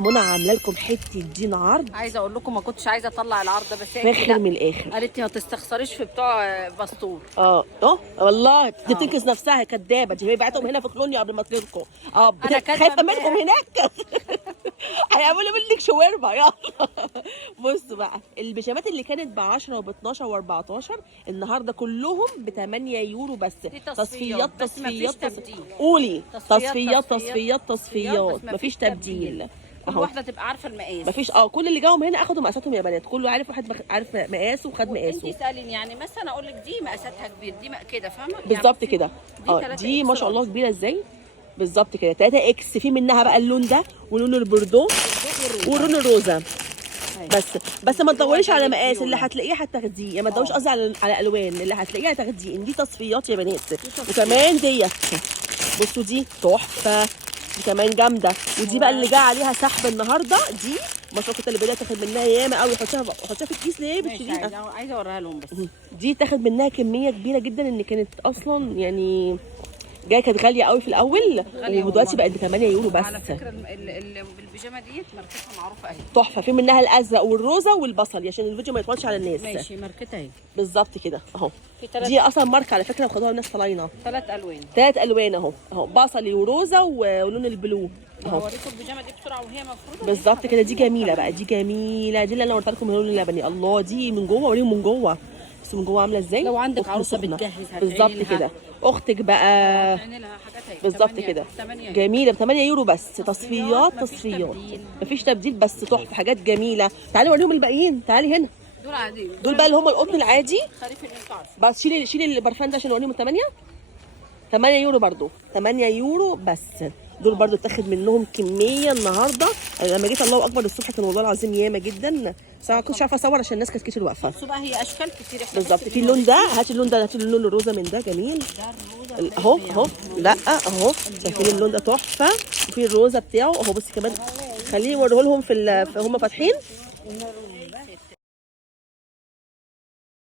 منى عامله لكم حته دين عرض. عايزه اقول لكم ما كنتش عايزه اطلع العرض ده، بس فاخر من الاخر. قالت لي ما تستخسريش في بتوع بسطور. والله دي تنكس نفسها كدابه، دي بعتهم هنا في كولونيا قبل ما تطلقوا. انا خايفه منكم هناك. هيعملوا منك شاورما. يلا بصوا بقى البيجامات اللي كانت ب 10 وب 12 و14 النهارده كلهم ب 8 يورو بس. تصفيات قولي تصفيات مفيش تبديل. كل واحده تبقى عارفه المقاس. مفيش كل اللي جاهم هنا اخدوا مقاساتهم يا بنات، كله عارف، واحد عارف مقاسه وخد مقاسه. انت ساليني يعني مثلا اقول لك دي مقاساتها كبير، دي كده فاهمه بالظبط كده. دي ما شاء الله كبيره ازاي بالظبط كده 3 اكس. في منها بقى اللون ده ولون البوردو ولون الروزه. بس ما تدوريش على مقاس، اللي هتلاقيه هتاخديه، يعني ما تدوريش قصدي على الوان، اللي هتلاقيه هتاخديه. دي تصفيات يا بنات. وكمان ديت بصوا دي تحفه، دي كمان جامده. ودي بقى اللي جاي عليها سحب النهارده، دي ما شاء الله اللي بدات تاخد منها ياما قوي. حطيها في الكيس ليه بتشيليها؟ عايزه اوريها لهم بس. دي تاخد منها كميه كبيره جدا، ان كانت اصلا يعني جايه كانت غاليه قوي في الاول، ودلوقتي بقت ب 8 يورو بس. على فكره البيجامه ديت ماركتها معروفه اهي، تحفه. في منها الازرق والروزه والبصلي عشان الفيديو ما يطولش على الناس. ماشي ماركتها اهي بالظبط كده اهو. دي اصلا ماركه على فكره، وخدوها الناس طالعينه 3 الوان اهو بصلي وروزه ولون البلو اهو. هوريكم البيجامه دي بسرعه وهي مفروضه بالظبط كده. دي جميله بقى، دي جميله، دي اللي انا قلت لكم اللون اللبني. الله دي من جوه، وريهم من جوه بس من جوه عامله ازاي. لو عندك عروسه بتجهز بالظبط كده، اختك بقى بالظبط كده. جميله ب 8 يورو بس. تصفيات مفيش تبديل بس تحفه، حاجات جميله. تعالي اوريهم الباقيين، تعالي هنا. دول عادي، دول بقى اللي هم القطن العادي. خريف اللي انتوا عارفين. بس شيلي البرفان ده عشان اوريهم 8 يورو برضو. 8 يورو بس. دول برضو اتاخد منهم كميه النهارده. انا لما جيت الله اكبر الصبح كان والله العظيم ياما جدا، بس ما كنتش عارفه اصور عشان الناس كانت كتير واقفه. بصوا بقى هي اشكال كتير. بالظبط. في اللون ده، هاتي اللون ده، هاتي اللون الروزه من ده جميل اهو. لا اهو شايفين اللون ده تحفه. وفي الروزه بتاعه اهو. بصي كمان خليه يوريه لهم في هم فاتحين.